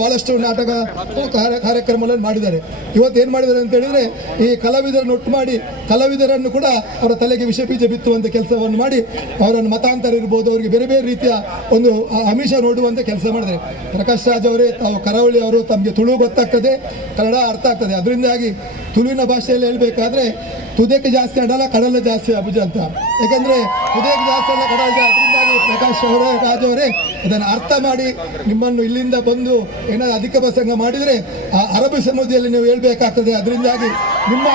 ಬಹಳಷ್ಟು ನಾಟಕ ಕಾರ್ಯಕ್ರಮಗಳನ್ನು ಮಾಡಿದ್ದಾರೆ. ಇವತ್ತು ಏನು ಮಾಡಿದ್ದಾರೆ ಅಂತ ಹೇಳಿದ್ರೆ, ಈ ಕಲಾವಿದರನ್ನು ಒಟ್ಟು ಮಾಡಿ ಕಲಾವಿದರನ್ನು ಕೂಡ ಅವರ ತಲೆಗೆ ವಿಷ ಬೀಜ ಬಿತ್ತುವಂತ ಕೆಲಸವನ್ನು ಮಾಡಿ ಅವರನ್ನು ಮತಾಂತರ ಇರ್ಬೋದು, ಅವರಿಗೆ ಬೇರೆ ಬೇರೆ ರೀತಿಯ ಒಂದು ಆಮಿಷ ನೋಡುವಂತ ಕೆಲಸ ಮಾಡಿದ್ದಾರೆ. ಪ್ರಕಾಶ್ ರಾಜ್ ಅವರೇ, ತಾವು ಕರಾವಳಿ ಅವರು, ತಮಗೆ ತುಳು ಗೊತ್ತಾಗ್ತದೆ, ಕನ್ನಡ ಅರ್ಥ ಆಗ್ತದೆ. ಅದರಿಂದಾಗಿ ತುಳುವಿನ ಭಾಷೆಯಲ್ಲಿ ಹೇಳಬೇಕಾದ್ರೆ ತುದೇಕೆ ಜಾಸ್ತಿ ಅಡಲ, ಕಡಲ ಜಾಸ್ತಿ ಅಬುಜ ಅಂತ. ಯಾಕಂದ್ರೆ ತುದೇಕೆ ಜಾಸ್ತಿ ಅಲ್ಲ, ಕಡಲ ಜಾಸ್ತಿ. ಅದರಿಂದಾಗಿ ಪ್ರಕಾಶ್ ಅವರೇ, ರಾಜ್ ಅವರೇ ಅದನ್ನು ಅರ್ಥ ಮಾಡಿ ನಿಮ್ಮನ್ನು ಇಲ್ಲಿಂದ ಬಂದು ಏನಾದ್ರು ಅಧಿಕ ಪ್ರಸಂಗ ಮಾಡಿದರೆ ಆ ಅರಬ್ಬಿ ಸಮುದ್ರದಲ್ಲಿ ನೀವು ಹೇಳ್ಬೇಕಾಗ್ತದೆ. ಅದರಿಂದಾಗಿ ನಿಮ್ಮ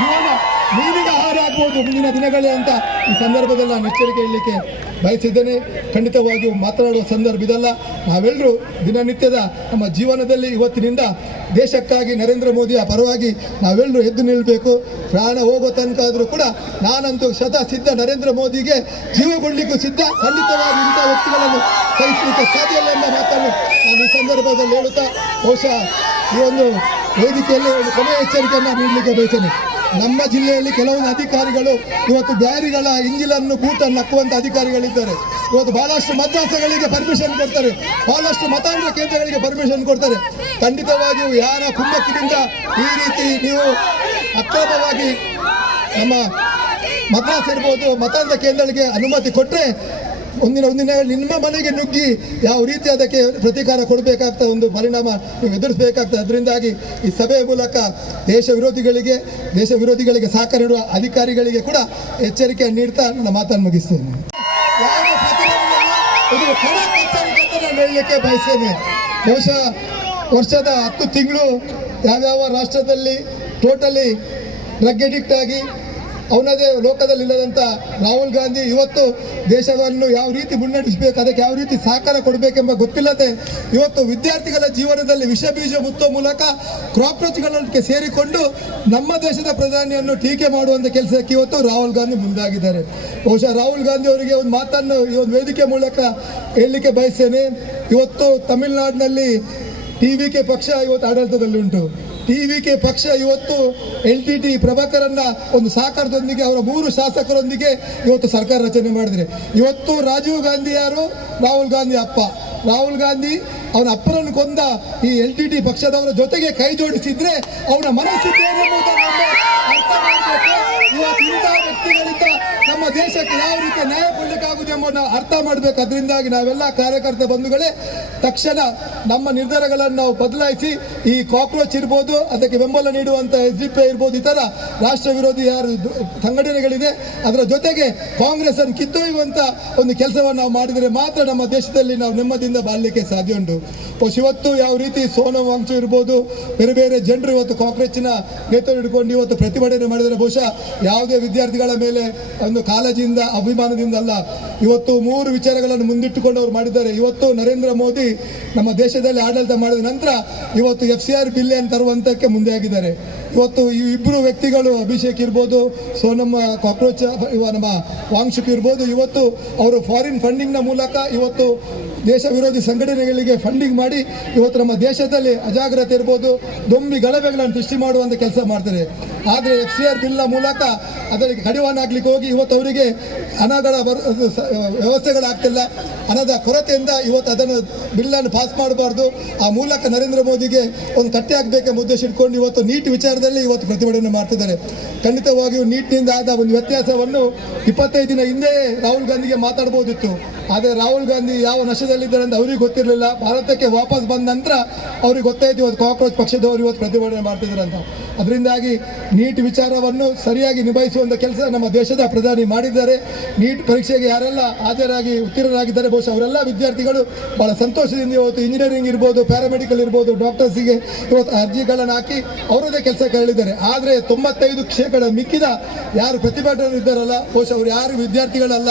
ಜೀವನ ಮೀನಿಗೆ ಆಹಾರ ಆಗ್ಬೋದು ಮುಂದಿನ ದಿನಗಳೇ ಅಂತ ಈ ಸಂದರ್ಭದಲ್ಲಿ ನಾನು ಎಚ್ಚರಿಕೆ ಹೇಳಲಿಕ್ಕೆ ಬಯಸಿದ್ದೇನೆ. ಖಂಡಿತವಾಗಿಯೂ ಮಾತನಾಡುವ ಸಂದರ್ಭ ಇದಲ್ಲ. ನಾವೆಲ್ಲರೂ ದಿನನಿತ್ಯದ ನಮ್ಮ ಜೀವನದಲ್ಲಿ ಇವತ್ತಿನಿಂದ ದೇಶಕ್ಕಾಗಿ ನರೇಂದ್ರ ಮೋದಿಯ ಪರವಾಗಿ ನಾವೆಲ್ಲರೂ ಎದ್ದು ನಿಲ್ಲಬೇಕು. ಪ್ರಾಣ ಹೋಗೋ ತನಕ ಆದರೂ ಕೂಡ ನಾನಂತೂ ಸಿದ್ಧ, ನರೇಂದ್ರ ಮೋದಿಗೆ ಜೀವಗೊಳ್ಳಲಿಕ್ಕೂ ಸಿದ್ಧ. ಖಂಡಿತವಾಗಿ ಇಂಥ ವ್ಯಕ್ತಿಗಳನ್ನು ಸಹಿಸಲಿಕ್ಕೆ ಸಾಧ್ಯ ಇಲ್ಲ ಎಂಬ ಮಾತನ್ನು ನಾನು ಈ ಸಂದರ್ಭದಲ್ಲಿ ಹೇಳುತ್ತಾ, ಬಹುಶಃ ಈ ಒಂದು ವೇದಿಕೆಯಲ್ಲಿ ಒಂದು ಕೊನೆಯ ಎಚ್ಚರಿಕೆಯನ್ನು ನೀಡಲಿಕ್ಕೆ ಬಯಸ್ತೇನೆ. ನಮ್ಮ ಜಿಲ್ಲೆಯಲ್ಲಿ ಕೆಲವೊಂದು ಅಧಿಕಾರಿಗಳು ಇವತ್ತು ಬ್ಯಾರಿಗಳ ಇಂಜಿಲನ್ನು ಬೂಟನ್ನು ಹಾಕುವಂಥ ಅಧಿಕಾರಿಗಳಿದ್ದಾರೆ. ಇವತ್ತು ಬಹಳಷ್ಟು ಮದ್ರಾಸಗಳಿಗೆ ಪರ್ಮಿಷನ್ ಕೊಡ್ತಾರೆ, ಬಹಳಷ್ಟು ಮತಾಂತರ ಕೇಂದ್ರಗಳಿಗೆ ಪರ್ಮಿಷನ್ ಕೊಡ್ತಾರೆ. ಖಂಡಿತವಾಗಿಯೂ ಯಾರ ಕುಮ್ಮಕ್ಕಿನಿಂದ ಈ ರೀತಿ ನೀವು ಅಕ್ರಮವಾಗಿ ನಮ್ಮ ಮದ್ರಾಸ್ ಇರ್ಬೋದು ಮತಾಂತರ ಕೇಂದ್ರಗಳಿಗೆ ಅನುಮತಿ ಕೊಟ್ಟರೆ ಒಂದಿನ ನಿಮ್ಮ ಮನೆಗೆ ನುಗ್ಗಿ ಯಾವ ರೀತಿ ಅದಕ್ಕೆ ಪ್ರತೀಕಾರ ಕೊಡಬೇಕಾಗ್ತದೆ, ಒಂದು ಪರಿಣಾಮ ನೀವು ಎದುರಿಸಬೇಕಾಗ್ತದೆ. ಅದರಿಂದಾಗಿ ಈ ಸಭೆಯ ಮೂಲಕ ದೇಶ ವಿರೋಧಿಗಳಿಗೆ ಸಹಕಾರ ನೀಡುವ ಅಧಿಕಾರಿಗಳಿಗೆ ಕೂಡ ಎಚ್ಚರಿಕೆ ನೀಡ್ತಾ ನನ್ನ ಮಾತನ್ನು ಮುಗಿಸ್ತೇನೆ. ಯಾವ ಇದು ಖಡಕ್ ಎಚ್ಚರಿಕೆ ನಾನು ಹೇಳಲಿಕ್ಕೆ ಬಯಸ್ತೇನೆ. ಬಹುಶಃ ವರ್ಷದ 10 ತಿಂಗಳು ಯಾವ್ಯಾವ ರಾಷ್ಟ್ರದಲ್ಲಿ ಟೋಟಲಿ ಡ್ರಗ್ ಅಡಿಕ್ಟ್ ಆಗಿ ಅವನದೇ ಲೋಕದಲ್ಲಿಲ್ಲದಂಥ ರಾಹುಲ್ ಗಾಂಧಿ ಇವತ್ತು ದೇಶವನ್ನು ಯಾವ ರೀತಿ ಮುನ್ನಡೆಸಬೇಕು, ಅದಕ್ಕೆ ಯಾವ ರೀತಿ ಸಹಕಾರ ಕೊಡಬೇಕೆಂಬ ಗೊತ್ತಿಲ್ಲದೆ ಇವತ್ತು ವಿದ್ಯಾರ್ಥಿಗಳ ಜೀವನದಲ್ಲಿ ವಿಷ ಬೀಜ ಮುತ್ತುವ ಮೂಲಕ ಕ್ರಾಪ್ರೋಚ್ಗಳಿಗೆ ಸೇರಿಕೊಂಡು ನಮ್ಮ ದೇಶದ ಪ್ರಧಾನಿಯನ್ನು ಟೀಕೆ ಮಾಡುವಂಥ ಕೆಲಸಕ್ಕೆ ಇವತ್ತು ರಾಹುಲ್ ಗಾಂಧಿ ಮುಂದಾಗಿದ್ದಾರೆ. ಬಹುಶಃ ರಾಹುಲ್ ಗಾಂಧಿ ಅವರಿಗೆ ಒಂದು ಮಾತನ್ನು ಈ ಒಂದು ವೇದಿಕೆ ಮೂಲಕ ಹೇಳಲಿಕ್ಕೆ ಬಯಸ್ತೇನೆ. ಇವತ್ತು ತಮಿಳುನಾಡಿನಲ್ಲಿ TVK ಪಕ್ಷ ಇವತ್ತು ಆಡಳಿತದಲ್ಲಿ ಉಂಟು. TVK ಪಕ್ಷ ಇವತ್ತು LTT ಪ್ರಭಾಕರನ್ನ ಒಂದು ಸಹಕಾರದೊಂದಿಗೆ ಅವರ 3 ಶಾಸಕರೊಂದಿಗೆ ಇವತ್ತು ಸರ್ಕಾರ ರಚನೆ ಮಾಡಿದರೆ, ಇವತ್ತು ರಾಜೀವ್ ಗಾಂಧಿ ಯಾರು? ರಾಹುಲ್ ಗಾಂಧಿ ಅಪ್ಪ. ರಾಹುಲ್ ಗಾಂಧಿ ಅವನ ಅಪ್ಪನನ್ನು ಕೊಂದ ಈ LTT ಪಕ್ಷದವರ ಜೊತೆಗೆ ಕೈ ಜೋಡಿಸಿದ್ರೆ ಅವನ ಮನಸ್ಥಿತಿ ಏನೆಂಬುದನ್ನು ಅರ್ಥ ಮಾಡಬೇಕು. ಇವತ್ತು ಇಂಥ ವ್ಯಕ್ತಿಗಳಿಂದ ನಮ್ಮ ದೇಶಕ್ಕೆ ಯಾವ ರೀತಿ ನ್ಯಾಯ ಕೊಡಲಿಕ್ಕಾಗುವುದು ಎಂಬುದನ್ನು ಅರ್ಥ ಮಾಡಬೇಕು. ಅದರಿಂದಾಗಿ ನಾವೆಲ್ಲ ಕಾರ್ಯಕರ್ತ ಬಂಧುಗಳೇ ತಕ್ಷಣ ನಮ್ಮ ನಿರ್ಧಾರಗಳನ್ನು ನಾವು ಬದಲಾಯಿಸಿ ಈ ಕಾಕ್ರೋಚ್ ಇರ್ಬೋದು, ಅದಕ್ಕೆ ಬೆಂಬಲ ನೀಡುವಂಥ SDP ಇರ್ಬೋದು, ಇತರ ರಾಷ್ಟ್ರ ವಿರೋಧಿ ಯಾರು ಸಂಘಟನೆಗಳಿದೆ ಅದರ ಜೊತೆಗೆ ಕಾಂಗ್ರೆಸ್ ಅನ್ನು ಕಿತ್ತೊಯ್ಯುವಂಥ ಒಂದು ಕೆಲಸವನ್ನು ನಾವು ಮಾಡಿದರೆ ಮಾತ್ರ ನಮ್ಮ ದೇಶದಲ್ಲಿ ನಾವು ನೆಮ್ಮದಿಯಿಂದ ಬಾಳಲಿಕ್ಕೆ ಸಾಧ್ಯ ಉಂಟು. ಇವತ್ತು ಯಾವ ರೀತಿ ಸೋನಂ ವಾಂಗ್ಚು ಇರ್ಬೋದು, ಬೇರೆ ಬೇರೆ ಜನರು ಇವತ್ತು ಕಾಂಗ್ರೆಸ್ಸಿನ ನೇತೃತ್ವ ಹಿಡ್ಕೊಂಡು ಇವತ್ತು ಪ್ರತಿಭಟನೆ ಮಾಡಿದರೆ ಬಹುಶಃ ಯಾವುದೇ ವಿದ್ಯಾರ್ಥಿಗಳ ಮೇಲೆ ಒಂದು ಕಾಳಜಿಯಿಂದ ಅಭಿಮಾನದಿಂದ ಅಲ್ಲ. ಇವತ್ತು 3 ವಿಚಾರಗಳನ್ನು ಮುಂದಿಟ್ಟುಕೊಂಡು ಅವರು ಮಾಡಿದ್ದಾರೆ. ಇವತ್ತು ನರೇಂದ್ರ ಮೋದಿ ನಮ್ಮ ದೇಶದಲ್ಲಿ ಆಡಳಿತ ಮಾಡಿದ ನಂತರ ಇವತ್ತು FCR ಬಿಲ್ ಅನ್ನು ತರುವಂತಕ್ಕೆ ಮುಂದೆ ಆಗಿದ್ದಾರೆ. ಇವತ್ತು ಈ ಇಬ್ಬರು ವ್ಯಕ್ತಿಗಳು, ಅಭಿಷೇಕ್ ಇರ್ಬೋದು, ಸೋನಂ ಕಾಕ್ರೋಚ್ ನಮ್ಮ ವಾಂಗ್ಚುಕ್ ಇರ್ಬೋದು, ಇವತ್ತು ಅವರು ಫಾರಿನ್ ಫಂಡಿಂಗ್ನ ಮೂಲಕ ಇವತ್ತು ದೇಶ ವಿರೋಧಿ ಸಂಘಟನೆಗಳಿಗೆ ಫಂಡಿಂಗ್ ಮಾಡಿ ಇವತ್ತು ನಮ್ಮ ದೇಶದಲ್ಲಿ ಅಜಾಗ್ರತೆ ಇರ್ಬೋದು, ದೊಂಬಿ ಗಲಭೆಗಳನ್ನು ಸೃಷ್ಟಿ ಮಾಡುವಂಥ ಕೆಲಸ ಮಾಡ್ತಾರೆ. ಆದರೆ FCR ಬಿಲ್ನ ಮೂಲಕ ಅದಕ್ಕೆ ಕಡಿವಾಣ ಹಾಕ್ಲಿಕ್ಕೆ ಹೋಗಿ ಇವತ್ತು ಅವರಿಗೆ ಹಣಗಳ ವ್ಯವಸ್ಥೆಗಳಾಗ್ತಿಲ್ಲ. ಹಣದ ಕೊರತೆಯಿಂದ ಇವತ್ತು ಅದನ್ನು ಬಿಲ್ಲನ್ನು ಪಾಸ್ ಮಾಡಬಾರ್ದು, ಆ ಮೂಲಕ ನರೇಂದ್ರ ಮೋದಿಗೆ ಒಂದು ಕಟ್ಟೆ ಹಾಕಬೇಕೆಂಬ ಉದ್ದೇಶ ಇಟ್ಕೊಂಡು ಇವತ್ತು ನೀಟ್ ವಿಚಾರದಲ್ಲಿ ಇವತ್ತು ಪ್ರತಿಭಟನೆ ಮಾಡ್ತಿದ್ದಾರೆ. ಖಂಡಿತವಾಗಿಯೂ ನೀಟ್ನಿಂದ ಆದ ಒಂದು ವ್ಯತ್ಯಾಸವನ್ನು 25 ದಿನ ಹಿಂದೆ ರಾಹುಲ್ ಗಾಂಧಿಗೆ ಮಾತಾಡ್ಬೋದಿತ್ತು. ಆದರೆ ರಾಹುಲ್ ಗಾಂಧಿ ಯಾವ ನಶೆದಲ್ಲಿದ್ದಾರೆ ಅಂತ ಅವ್ರಿಗೆ ಗೊತ್ತಿರಲಿಲ್ಲ. ಭಾರತಕ್ಕೆ ವಾಪಸ್ ಬಂದ ನಂತರ ಅವ್ರಿಗೆ ಗೊತ್ತಾಯ್ತು ಇವತ್ತು ಕಾಕ್ರೋಚ್ ಪಕ್ಷದವರು ಇವತ್ತು ಪ್ರತಿಭಟನೆ ಮಾಡ್ತಿದ್ದಾರೆ ಅಂತ. ಅದರಿಂದಾಗಿ ನೀಟ್ ವಿಚಾರವನ್ನು ಸರಿಯಾಗಿ ನಿಭಾಯಿಸುವಂಥ ಕೆಲಸ ನಮ್ಮ ದೇಶದ ಪ್ರಧಾನಿ ಮಾಡಿದ್ದಾರೆ. ನೀಟ್ ಪರೀಕ್ಷೆಗೆ ಯಾರೆಲ್ಲ ಹಾಜರಾಗಿ ಉತ್ತೀರ್ಣರಾಗಿದ್ದಾರೆ ಬಹುಶಃ ಅವರೆಲ್ಲ ವಿದ್ಯಾರ್ಥಿಗಳು ಬಹಳ ಸಂತೋಷದಿಂದ ಇವತ್ತು ಇಂಜಿನಿಯರಿಂಗ್ ಇರ್ಬೋದು, ಪ್ಯಾರಾಮೆಡಿಕಲ್ ಇರ್ಬೋದು, ಡಾಕ್ಟರ್ಸಿಗೆ ಇವತ್ತು ಅರ್ಜಿಗಳನ್ನು ಹಾಕಿ ಅವರದೇ ಕೆಲಸ ಕೇಳಿದ್ದಾರೆ. ಆದರೆ 95% ಮಿಕ್ಕಿದ ಯಾರು ಪ್ರತಿಭಟನೆ ಇದ್ದಾರಲ್ಲ ಬಹುಶಃ ಅವ್ರು ಯಾರು ವಿದ್ಯಾರ್ಥಿಗಳಲ್ಲ.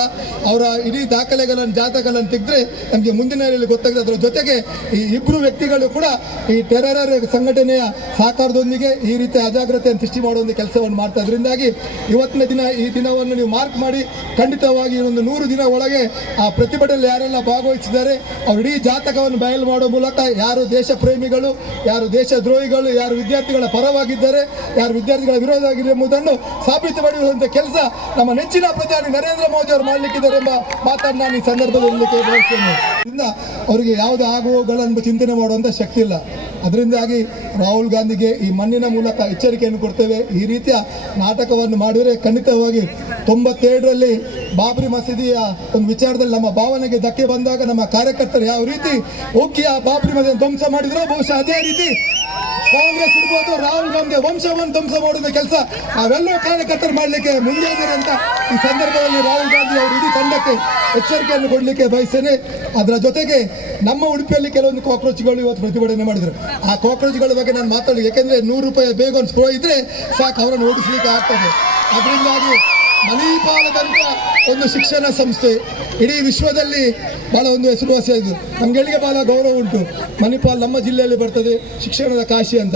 ಅವರ ಇಡೀ ದಾಖಲೆಗಳನ್ನು ಜಾತಕಗಳನ್ನು ತೆಗೆದ್ರೆ ನಮಗೆ ಮುಂದಿನ ಗೊತ್ತಾಗ್ತದೆ. ಅದರ ಜೊತೆಗೆ ಈ ಇಬ್ಬರು ವ್ಯಕ್ತಿಗಳು ಕೂಡ ಈ ಟೆರರ್ ಸಂಘಟನೆಯ ಸಹಕಾರದೊಂದಿಗೆ ಈ ರೀತಿ ಅಜಾಗ್ರತೆಯನ್ನು ಸೃಷ್ಟಿ ಮಾಡುವಂಥ ಕೆಲಸವನ್ನು ಮಾಡ್ತಾ ಅದರಿಂದಾಗಿ ಇವತ್ತಿನ ದಿನ ಈ ದಿನವನ್ನು ನೀವು ಮಾರ್ಕ್ ಮಾಡಿ ಖಂಡಿತವಾಗಿ ಒಂದು 100 ದಿನ ಒಳಗೆ ಆ ಪ್ರತಿಭಟನೆಯಲ್ಲಿ ಯಾರೆಲ್ಲ ಭಾಗವಹಿಸಿದ್ದಾರೆ ಅವ್ರ ಇಡೀ ಜಾತಕವನ್ನು ಬಯಲು ಮಾಡುವ ಮೂಲಕ ಯಾರು ದೇಶ ಪ್ರೇಮಿಗಳು, ಯಾರು ದೇಶ ದ್ರೋಹಿಗಳು, ಯಾರು ವಿದ್ಯಾರ್ಥಿಗಳ ಪರವಾಗಿದ್ದಾರೆ, ಯಾರು ವಿದ್ಯಾರ್ಥಿಗಳ ವಿರೋಧ ಆಗಿದೆ ಎಂಬುದನ್ನು ಸಾಬೀತುಪಡಿಸುವಂಥ ಕೆಲಸ ನಮ್ಮ ನೆಚ್ಚಿನ ಪ್ರಧಾನಿ ನರೇಂದ್ರ ಮೋದಿ ಅವರು ಮಾಡಲಿಕ್ಕಿದ್ದಾರೆ ಎಂಬ ಮಾತನ್ನು ನಾನು ಈ ಸಂದರ್ಭದಲ್ಲಿ ಬಯಸ್ತೇನೆ. ಇದರಿಂದ ಅವರಿಗೆ ಯಾವುದೇ ಆಗುವಗಳನ್ನು ಚಿಂತನೆ ಮಾಡುವಂಥ ಶಕ್ತಿ ಇಲ್ಲ. ಅದರಿಂದಾಗಿ ರಾಹುಲ್ ಗಾಂಧಿಗೆ ಈ ಮಣ್ಣಿನ ಮೂಲಕ ಎಚ್ಚರಿಕೆಯನ್ನು ಕೊಡ್ತೇವೆ. ಈ ರೀತಿಯ ನಾಟಕವನ್ನು ಮಾಡಿದರೆ ಖಂಡಿತವಾಗಿ 97ರಲ್ಲಿ ಬಾಬ್ರಿ ಮಸೀದಿಯ ಒಂದು ವಿಚಾರದಲ್ಲಿ ನಮ್ಮ ಭಾವನೆಗೆ ಧಕ್ಕೆ ಬಂದಾಗ ನಮ್ಮ ಕಾರ್ಯಕರ್ತರು ಯಾವ ರೀತಿ ಹೋಗಿ ಆ ಬಾಬ್ರಿ ಮಸೀದಿ ಧ್ವಂಸ ಮಾಡಿದ್ರು, ಬಹುಶಃ ಅದೇ ರೀತಿ ಕಾಂಗ್ರೆಸ್ ಇರ್ಬೋದು, ರಾಹುಲ್ ಗಾಂಧಿ ವಂಶವನ್ನು ಧ್ವಂಸ ಮಾಡುವ ಕೆಲಸ ನಾವೆಲ್ಲರೂ ಕಾರ್ಯಕರ್ತರು ಮಾಡಲಿಕ್ಕೆ ಮುಂದೆ ಇದ್ದಾರೆ ಅಂತ ಈ ಸಂದರ್ಭದಲ್ಲಿ ರಾಹುಲ್ ಗಾಂಧಿ ಅವರು ಇಡೀ ತಂಡಕ್ಕೆ ಎಚ್ಚರಿಕೆಯನ್ನು ಕೊಡಲಿಕ್ಕೆ ಬಯಸ್ತೇನೆ. ಅದರ ಜೊತೆಗೆ ನಮ್ಮ ಉಡುಪಿಯಲ್ಲಿ ಕೆಲವೊಂದು ಕಾಕ್ರೋಚ್ಗಳು ಇವತ್ತು ಪ್ರತಿಭಟನೆ ಮಾಡಿದರು. ಆ ಕಾಕ್ರೋಚ್ಗಳ ಬಗ್ಗೆ ನಾನು ಮಾತಾಡಿ, ಯಾಕೆಂದರೆ 100 ರೂಪಾಯಿ ಬೇಗ ಒಂದು ಸ್ಪ್ರೋ ಇದ್ರೆ ಸಾಕು, ಅವರನ್ನು ಓಡಿಸಲಿಕ್ಕೆ ಆಗ್ತದೆ. ಅದರಿಂದಾಗಿ ಮಣಿಪಾಲದಂಥ ಒಂದು ಶಿಕ್ಷಣ ಸಂಸ್ಥೆ ಇಡೀ ವಿಶ್ವದಲ್ಲಿ ಭಾಳ ಒಂದು ಹೆಸರುವಾಸಿಯಾಗಿದೆ. ನಮಗೆಲ್ಲಿಗೆ ಭಾಳ ಗೌರವ ಉಂಟು. ಮಣಿಪಾಲ್ ನಮ್ಮ ಜಿಲ್ಲೆಯಲ್ಲಿ ಬರ್ತದೆ, ಶಿಕ್ಷಣದ ಕಾಶಿ ಅಂತ.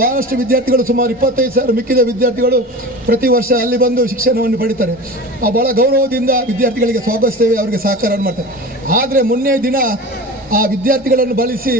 ಬಹಳಷ್ಟು ವಿದ್ಯಾರ್ಥಿಗಳು, ಸುಮಾರು 25,000 ಮಿಕ್ಕಿದ ವಿದ್ಯಾರ್ಥಿಗಳು ಪ್ರತಿ ವರ್ಷ ಅಲ್ಲಿ ಬಂದು ಶಿಕ್ಷಣವನ್ನು ಪಡಿತಾರೆ. ಭಾಳ ಗೌರವದಿಂದ ವಿದ್ಯಾರ್ಥಿಗಳಿಗೆ ಸ್ವಾಗತಿಸ್ತೇವೆ, ಅವರಿಗೆ ಸಹಕಾರ ಮಾಡ್ತಾರೆ. ಆದರೆ ಮೊನ್ನೆ ದಿನ ಆ ವಿದ್ಯಾರ್ಥಿಗಳನ್ನು ಬಳಸಿ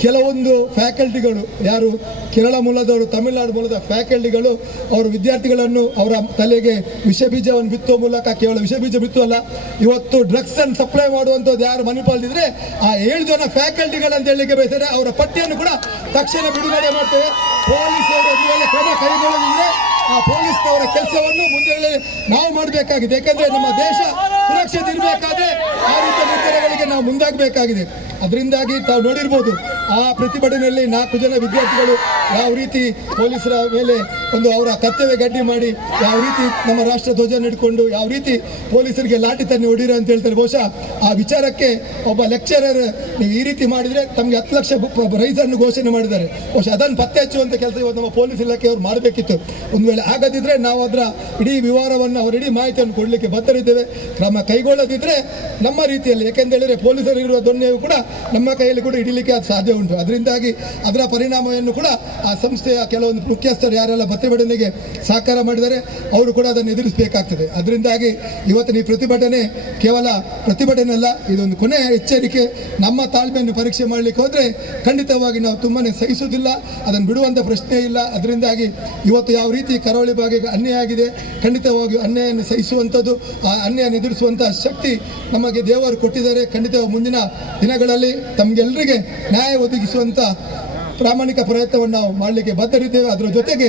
ಕೆಲವೊಂದು ಫ್ಯಾಕಲ್ಟಿಗಳು, ಯಾರು ಕೇರಳ ಮೂಲದವರು, ತಮಿಳುನಾಡು ಮೂಲದ ಫ್ಯಾಕಲ್ಟಿಗಳು ಅವರು ವಿದ್ಯಾರ್ಥಿಗಳನ್ನು ಅವರ ತಲೆಗೆ ವಿಷಬೀಜವನ್ನು ಬಿತ್ತುವ ಮೂಲಕ, ಕೇವಲ ವಿಷಬೀಜ ಬಿತ್ತುವಲ್ಲ, ಇವತ್ತು ಡ್ರಗ್ಸ್ ಅನ್ನು ಸಪ್ಲೈ ಮಾಡುವಂಥದ್ದು ಯಾರು ಮಣಿಪಾಲ್ದಿದ್ರೆ ಆ 7 ಜನ ಫ್ಯಾಕಲ್ಟಿಗಳಂತ ಹೇಳಲಿಕ್ಕೆ ಬಯಸ್ತಾರೆ. ಅವರ ಪಟ್ಟಿಯನ್ನು ಕೂಡ ತಕ್ಷಣ ಬಿಡುಗಡೆ ಮಾಡ್ತೇವೆ. ಪೊಲೀಸರು ಮೇಲೆ ಕ್ರಮ ಕೈಗೊಳ್ಳದಿದ್ರೆ ಆ ಪೊಲೀಸ್ನವರ ಕೆಲಸವನ್ನು ಮುಂದೆ ನಾವು ಮಾಡಬೇಕಾಗಿದೆ. ಯಾಕಂದರೆ ನಮ್ಮ ದೇಶ ಸುರಕ್ಷತೆ ಇರಬೇಕಾದ್ರೆ ಆ ರೀತಿಯ ನಿರ್ಧಾರಗಳಿಗೆ ನಾವು ಮುಂದಾಗಬೇಕಾಗಿದೆ. ಅದರಿಂದಾಗಿ ತಾವು ನೋಡಿರ್ಬೋದು, ಆ ಪ್ರತಿಭಟನೆಯಲ್ಲಿ 4 ಜನ ವಿದ್ಯಾರ್ಥಿಗಳು ಯಾವ ರೀತಿ ಪೊಲೀಸರ ಮೇಲೆ ಒಂದು ಅವರ ಕರ್ತವ್ಯ ಗಡ್ಡಿ ಮಾಡಿ, ಯಾವ ರೀತಿ ನಮ್ಮ ರಾಷ್ಟ್ರ ಧ್ವಜ ಹಿಡ್ಕೊಂಡು ಯಾವ ರೀತಿ ಪೊಲೀಸರಿಗೆ ಲಾಠಿ ತನ್ನಿ ಹೊಡೀರ ಅಂತ ಹೇಳ್ತಾರೆ. ಬಹುಶಃ ಆ ವಿಚಾರಕ್ಕೆ ಒಬ್ಬ ಲೆಕ್ಚರರ್ ನೀವು ಈ ರೀತಿ ಮಾಡಿದರೆ ತಮಗೆ 10 ಲಕ್ಷ ಪ್ರೈಸನ್ನು ಘೋಷಣೆ ಮಾಡಿದ್ದಾರೆ. ಬಹುಶಃ ಅದನ್ನು ಪತ್ತೆ ಹಚ್ಚುವಂಥ ಕೆಲಸ ಇವತ್ತು ನಮ್ಮ ಪೊಲೀಸ್ ಇಲಾಖೆಯವರು ಮಾಡಬೇಕಿತ್ತು. ಒಂದು ವೇಳೆ ಆಗದಿದ್ದರೆ ನಾವು ಅದರ ಇಡೀ ವಿವರವನ್ನು, ಅವರ ಇಡೀ ಮಾಹಿತಿಯನ್ನು ಕೊಡಲಿಕ್ಕೆ ಬದ್ಧರಿದ್ದೇವೆ. ಕ್ರಮ ಕೈಗೊಳ್ಳದಿದ್ದರೆ ನಮ್ಮ ರೀತಿಯಲ್ಲಿ, ಯಾಕೆಂದೇಳಿದರೆ ಪೊಲೀಸರು ಇರುವ ದೊಣ್ಣೆಯು ಕೂಡ ನಮ್ಮ ಕೈಯಲ್ಲಿ ಕೂಡ ಹಿಡಿಲಿಕ್ಕೆ ಅದು ಸಾಧ್ಯ ಉಂಟು. ಅದರಿಂದಾಗಿ ಅದರ ಪರಿಣಾಮವನ್ನು ಕೂಡ ಆ ಸಂಸ್ಥೆಯ ಕೆಲವೊಂದು ಮುಖ್ಯಸ್ಥರು ಯಾರೆಲ್ಲ ಪ್ರತಿಭಟನೆಗೆ ಸಹಕಾರ ಮಾಡಿದ್ದಾರೆ ಅವರು ಕೂಡ ಅದನ್ನು ಎದುರಿಸಬೇಕಾಗ್ತದೆ. ಅದರಿಂದಾಗಿ ಇವತ್ತಿನ ಈ ಪ್ರತಿಭಟನೆ ಕೇವಲ ಪ್ರತಿಭಟನೆ ಅಲ್ಲ, ಇದೊಂದು ಕೊನೆಯ ಎಚ್ಚರಿಕೆ. ನಮ್ಮ ತಾಳ್ಮೆಯನ್ನು ಪರೀಕ್ಷೆ ಮಾಡಲಿಕ್ಕೆ ಹೋದರೆ ಖಂಡಿತವಾಗಿ ನಾವು ತುಂಬಾ ಸಹಿಸುವುದಿಲ್ಲ, ಅದನ್ನು ಬಿಡುವಂಥ ಪ್ರಶ್ನೆ ಇಲ್ಲ. ಅದರಿಂದಾಗಿ ಇವತ್ತು ಯಾವ ರೀತಿ ಕರಾವಳಿ ಭಾಗಕ್ಕೆ ಅನ್ಯಾಯ ಆಗಿದೆ, ಖಂಡಿತವಾಗಿ ಅನ್ಯಾಯವನ್ನು ಸಹಿಸುವಂಥದ್ದು, ಆ ಅನ್ಯಾಯ ಎದುರಿಸುವಂಥ ಶಕ್ತಿ ನಮಗೆ ದೇವರು ಕೊಟ್ಟಿದ್ದಾರೆ. ಖಂಡಿತವಾಗಿ ಮುಂದಿನ ದಿನಗಳಲ್ಲಿ ತಮಗೆಲ್ಲರಿಗೆ ನ್ಯಾಯ ಒದಗಿಸುವಂಥ ಪ್ರಾಮಾಣಿಕ ಪ್ರಯತ್ನವನ್ನು ನಾವು ಮಾಡಲಿಕ್ಕೆ ಬದ್ಧರಿದ್ದೇವೆ. ಅದರ ಜೊತೆಗೆ